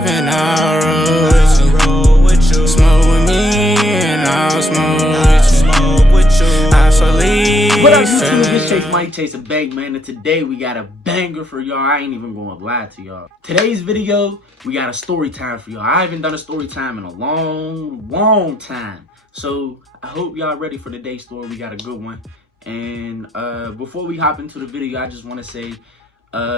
drive and I'll roll with you. Smoke with me and I'll smoke with you. Absolutely. What up, YouTube? This Chase Mike Chase a Bank, man, and today we got a banger for y'all. I ain't even gonna lie to y'all. Today's video, we got a story time for y'all. I haven't done a story time in a long time. So I hope y'all ready for today's story. We got a good one. And before we hop into the video, I just want to say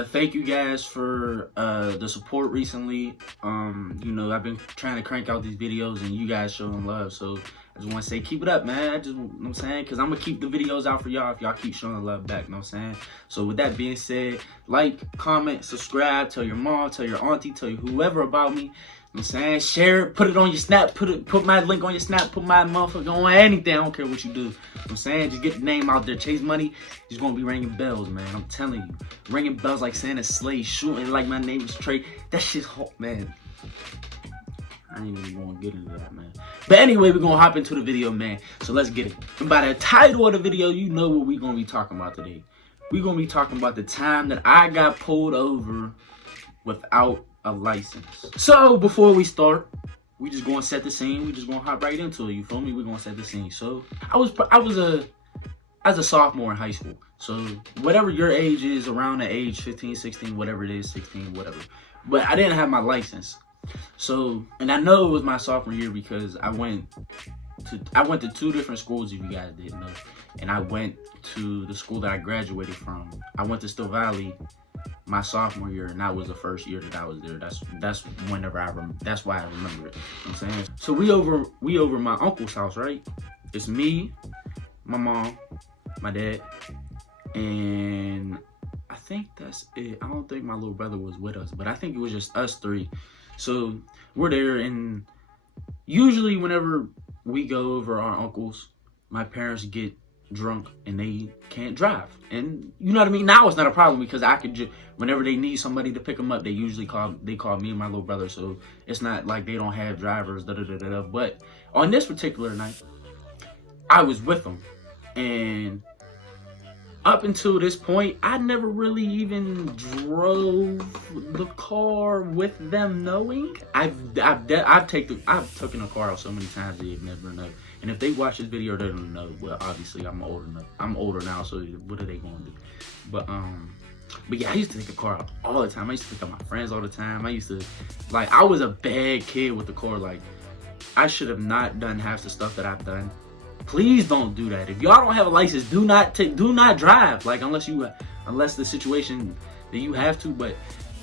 thank you guys for the support recently. You know, I've been trying to crank out these videos and you guys showing love. So I just want to say keep it up, man. You know what I'm saying? Because I'm going to keep the videos out for y'all if y'all keep showing love back. You know what I'm saying? So with that being said, like, comment, subscribe, tell your mom, tell your auntie, tell whoever about me. You know what I'm saying? Share it, put it on your snap, put my link on your snap, put my motherfucker on anything. I don't care what you do. You know what I'm saying? Just get the name out there. Chase Money is gonna be ringing bells, man. I'm telling you. Ringing bells like Santa's sleigh, shooting like my name is Trey. That shit's hot, man. I ain't even gonna get into that, man. But anyway, we're gonna hop into the video, man. So let's get it. And by the title of the video, you know what we're gonna be talking about today. We're gonna be talking about the time that I got pulled over without a license. So before we start, we just gonna set the scene. We just gonna hop right into it. You feel me? We're gonna set the scene. So I was a sophomore in high school. So whatever your age is, around the age 15, 16, whatever it is, 16, whatever. But I didn't have my license. So, and I know it was my sophomore year because I went to two different schools, if you guys didn't know. And I went to the school that I graduated from. I went to Still Valley my sophomore year, and that was the first year that I was there. That's whenever that's why I remember it. You know what I'm saying? So we over my uncle's house, right? It's me, my mom, my dad, and I think that's it. I don't think my little brother was with us, but I think it was just us three. So we're there, and usually whenever we go over our uncles, my parents get drunk and they can't drive, and you know what I mean. Now it's not a problem because I could just, whenever they need somebody to pick them up, they call me and my little brother. So it's not like they don't have drivers. But on this particular night, I was with them, and up until this point, I never really even drove the car with them knowing. I've taken a car out so many times they never know. And if they watch this video, they don't know. Well, obviously I'm old enough. I'm older now, so what are they gonna do? But yeah, I used to take a car out all the time. I used to pick up my friends all the time. I used to, like, I was a bad kid with the car. Like, I should have not done half the stuff that I've done. Please don't do that. If y'all don't have a license, do not drive. Like, unless the situation that you have to, but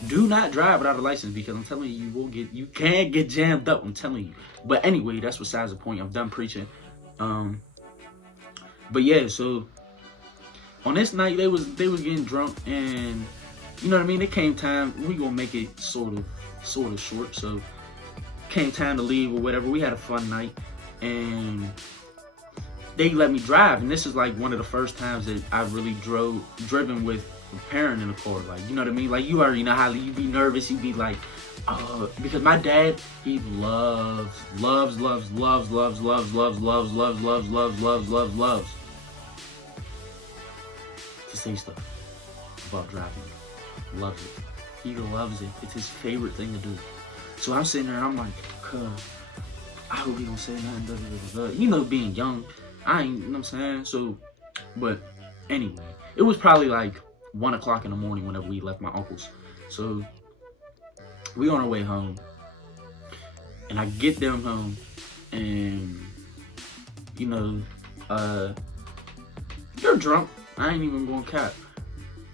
do not drive without a license, because I'm telling you, you can get jammed up. I'm telling you. But anyway, that's besides the point. I'm done preaching. But yeah, so on this night they was getting drunk, and you know what I mean. It came time. We gonna make it sort of short. So came time to leave or whatever. We had a fun night, and they let me drive, and this is like one of the first times that I really driven with a parent in the car. Like, you know what I mean? Like, you already know how you be nervous, you be like, because my dad, he loves to say stuff about driving. Loves it. He loves it. It's his favorite thing to do. So I'm sitting there and I'm like, I hope he don't say nothing. You know, being young, I ain't, you know what I'm saying? So, but anyway, it was probably like 1 o'clock in the morning whenever we left my uncle's. So we on our way home, and I get them home, and you know, they're drunk. I ain't even gonna cap.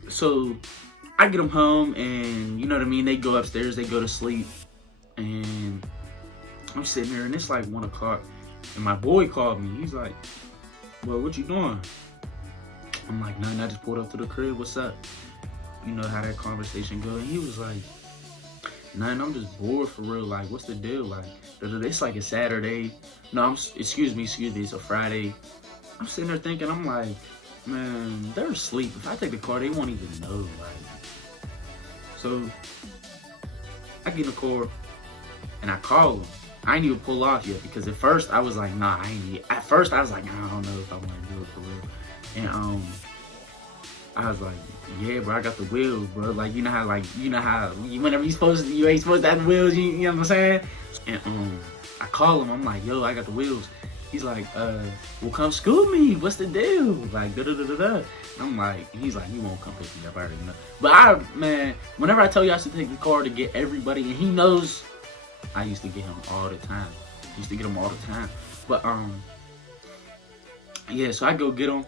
So I get them home, and you know what I mean. They go upstairs, they go to sleep, and I'm sitting there, and it's like 1 o'clock, and my boy called me. He's like, "Well, what you doing?" I'm like, "Nothing. I just pulled up to the crib. What's up?" You know how that conversation goes. And he was like, "Nothing. I'm just bored for real. Like, what's the deal? Like, it's like a Saturday. No, excuse me. It's a Friday." I'm sitting there thinking, I'm like, man, they're asleep. If I take the car, they won't even know. Like, so I get in the car and I call them. I ain't even pull off yet, because at first I was like, nah, I don't know if I want to do it for real. And I was like, yeah, bro, I got the wheels, bro. Like, you know how whenever you ain't supposed to have the wheels, you know what I'm saying? And I call him, I'm like, yo, I got the wheels. He's like, well, come school me. What's the deal? Like, da-da-da-da-da. I'm like, he's like, he won't come pick me up. I already know. But man, whenever I tell you I should take the car to get everybody, and he knows, I used to get him all the time. But, yeah, so I go get him.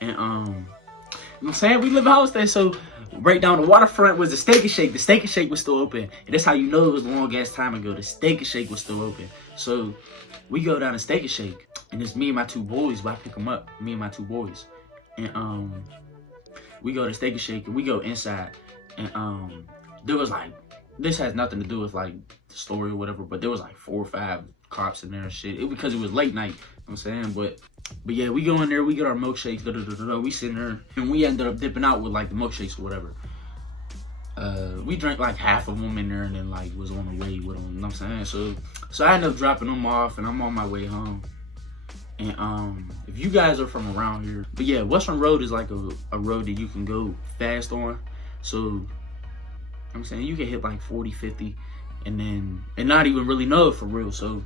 And, you know what I'm saying? We live in house there, so right down the waterfront was the Steak and Shake. The Steak and Shake was still open. And that's how you know it was a long ass time ago. The Steak and Shake was still open. So we go down to Steak and Shake. And it's me and my two boys, but I pick them up. Me and my two boys. And we go to Steak and Shake and we go inside. And there was like, this has nothing to do with like the story or whatever, but there was like 4 or 5 cops in there and shit. Because it was late night, you know what I'm saying? But yeah, we go in there, we get our milkshakes, we sit in there, and we ended up dipping out with like the milkshakes or whatever. We drank like half of them in there and then like was on the way with them, you know what I'm saying? So I ended up dropping them off and I'm on my way home. And if you guys are from around here, but yeah, Western Road is like a road that you can go fast on. So I'm saying you can hit like 40, 50 and not even really know it for real. So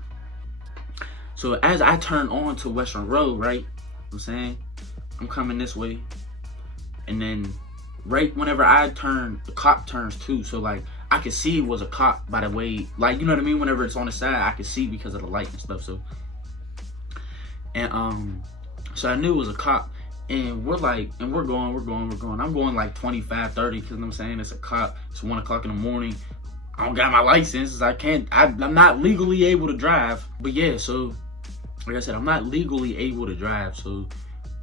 as I turn on to Western Road, right, you know what I'm saying, I'm coming this way, and then right whenever I turn, the cop turns too. So like I could see it was a cop by the way, like, you know what I mean, whenever it's on the side I could see because of the light and stuff. So I knew it was a cop, and we're going. I'm going like 25, 30, because you know what I'm saying, it's a cop. It's 1 o'clock in the morning. I don't got my license. I'm not legally able to drive. But yeah, so like I said, I'm not legally able to drive. So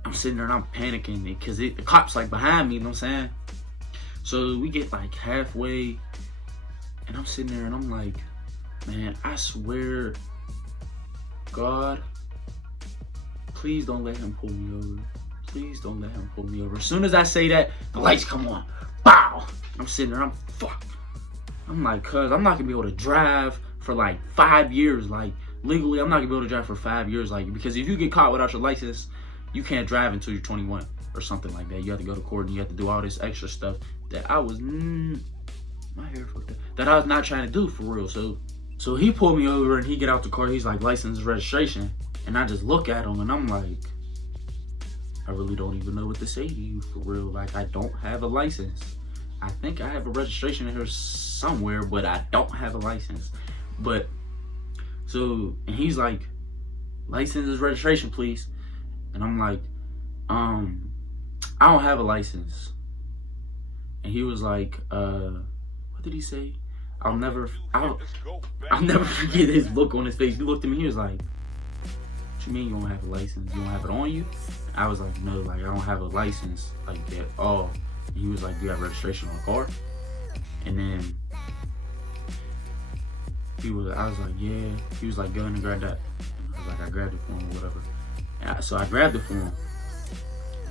I'm sitting there and I'm panicking because the cop's like behind me, you know what I'm saying? So we get like halfway and I'm sitting there and I'm like, man, I swear, God, please don't let him pull me over. Please don't let him pull me over. As soon as I say that, the lights come on. Bow! I'm sitting there, I'm like, cuz I'm not gonna be able to drive for like 5 years. Like, legally, I'm not gonna be able to drive for 5 years. Like, because if you get caught without your license, you can't drive until you're 21 or something like that. You have to go to court and you have to do all this extra stuff that I was, my hair fucked up, that I was not trying to do for real. So he pulled me over and he get out the car. He's like, license, registration. And I just look at him and I'm like, I really don't even know what to say to you for real. Like, I don't have a license. I think I have a registration in here somewhere, but I don't have a license. But, so, and he's like, license is registration, please. And I'm like, I don't have a license. And he was like, what did he say? I'll never forget his look on his face. He looked at me, he was like, what you mean you don't have a license? You don't have it on you? I was like, no, like, I don't have a license like that. Oh. And he was like, do you have registration on the car? And then I was like, yeah. He was like, go in and grab that. And I was like, I grabbed it for him or whatever. And so I grabbed it for him.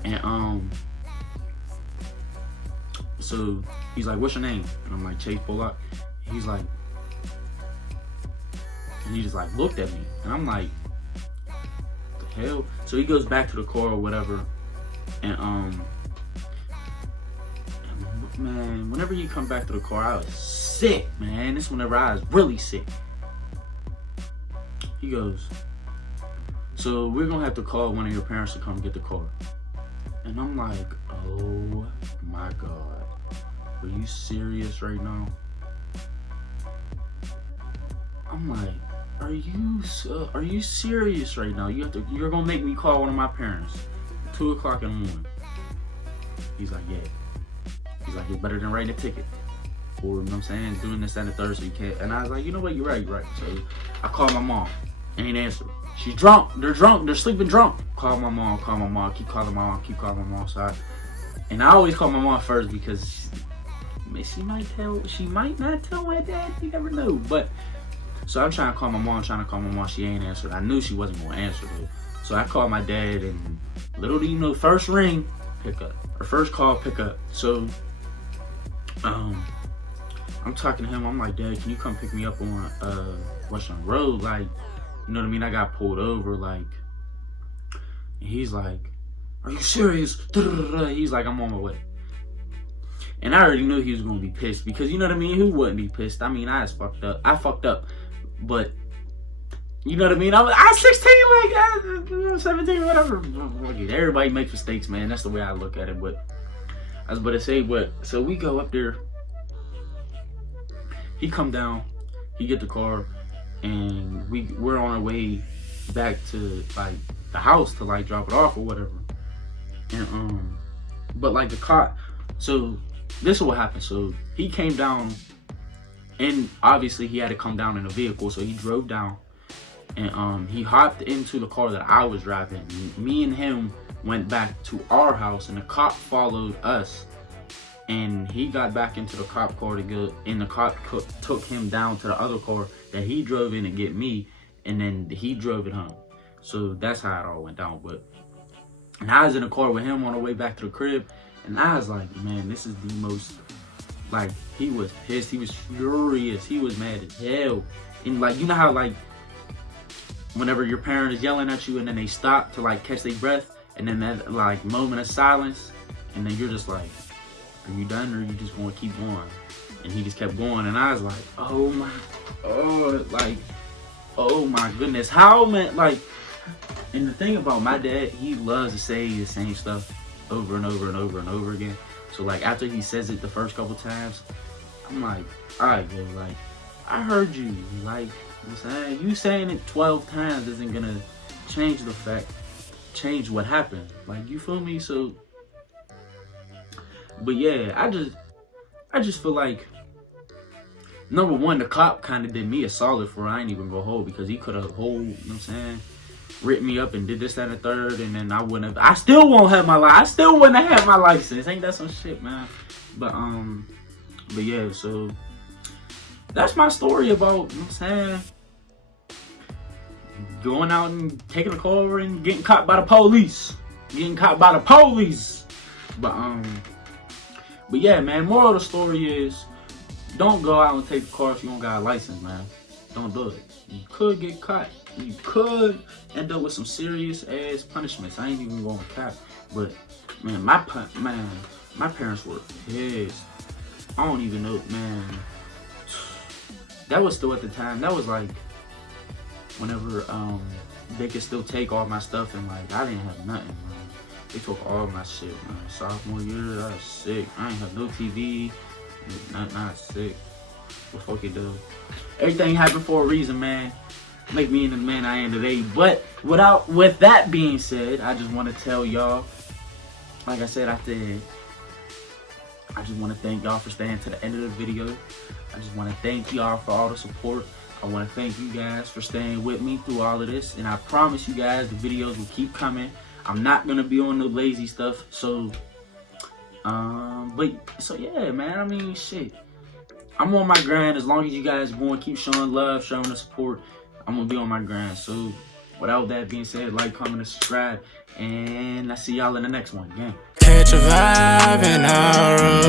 And so he's like, what's your name? And I'm like, Chase Bullock. He's like, and he just like looked at me. And I'm like, what the hell? So he goes back to the car or whatever. And man, whenever you come back to the car, I was sick, man. This whenever I was really sick. He goes, so we're gonna have to call one of your parents to come get the car. And I'm like, oh my God, are you serious right now? I'm like, are you serious right now? You're gonna make me call one of my parents at 2 o'clock in the morning. He's like, yeah. He's like, it's better than writing a ticket. Or, you know what I'm saying, doing this and the third so you can't. And I was like, you know what, you're right. So I called my mom. Ain't answered. She's drunk. They're sleeping drunk. Call my mom, keep calling my mom. So I always call my mom first because she might not tell my dad, you never know. But, so I'm trying to call my mom, she ain't answered. I knew she wasn't gonna answer though. So I called my dad and little do you know, first ring, pick up. Or first call, pick up. So, I'm talking to him. I'm like, Dad, can you come pick me up on Western Road? Like, you know what I mean? I got pulled over. Like, and he's like, are you serious? He's like, I'm on my way. And I already knew he was gonna be pissed because, you know what I mean? Who wouldn't be pissed? I mean, I fucked up, but you know what I mean? I was 16, like 17, whatever. Everybody makes mistakes, man. That's the way I look at it. But I was about to say, so we go up there. He come down, he get the car, and we're on our way back to like the house to like drop it off or whatever. And but like the car, so this is what happened. So he came down, and obviously he had to come down in a vehicle, so he drove down, and he hopped into the car that I was driving. Me and him went back to our house, and the cop followed us, and he got back into the cop car to go, and the cop took him down to the other car that he drove in to get me, and then he drove it home. So that's how it all went down. But and I was in the car with him on the way back to the crib, and I was like, man, this is the most, like, he was pissed, he was furious, he was mad as hell. And like, you know how like whenever your parent is yelling at you and then they stop to like catch their breath, and then that like moment of silence, and then you're just like, are you done, or you just want to keep going? And he just kept going, and I was like, oh my goodness, how, man, like. And the thing about my dad, he loves to say the same stuff over and over and over and over again. So like after he says it the first couple times, I'm like, all right, bro, like, I heard you. Like, you know what I'm saying? You saying it 12 times isn't gonna change the fact, change what happened. Like, you feel me? So, but yeah, I just feel like, number one, the cop kind of did me a solid for I ain't even go hold, because he could have you know what I'm saying, ripped me up and did this, that, and the third, and then I still wouldn't have my license. Ain't that some shit, man? But yeah, so that's my story about, you know what I'm saying, going out and taking a car and getting caught by the police. But yeah, man, moral of the story is, don't go out and take a car if you don't got a license, man. Don't do it. You could get caught. You could end up with some serious ass punishments. I ain't even going to cap. But man, my parents were pissed. I don't even know, man. That was still at the time. That was like whenever they could still take all my stuff, and like I didn't have nothing, man. They took all my shit, man. Sophomore year, I was sick. I ain't have no TV. Not sick. What the fuck it do? Everything happened for a reason, man. Make me into the man I am today. But with that being said, I just want to tell y'all, like I said, I just want to thank y'all for staying to the end of the video. I just want to thank y'all for all the support. I want to thank you guys for staying with me through all of this. And I promise you guys the videos will keep coming. I'm not going to be on the lazy stuff. So, so yeah, man. I mean, shit. I'm on my grind. As long as you guys going, keep showing love, showing the support, I'm gonna be on my grind. So, without that being said, like, comment, and subscribe, and I see y'all in the next one. Gang. Catch a vibe and I'll roll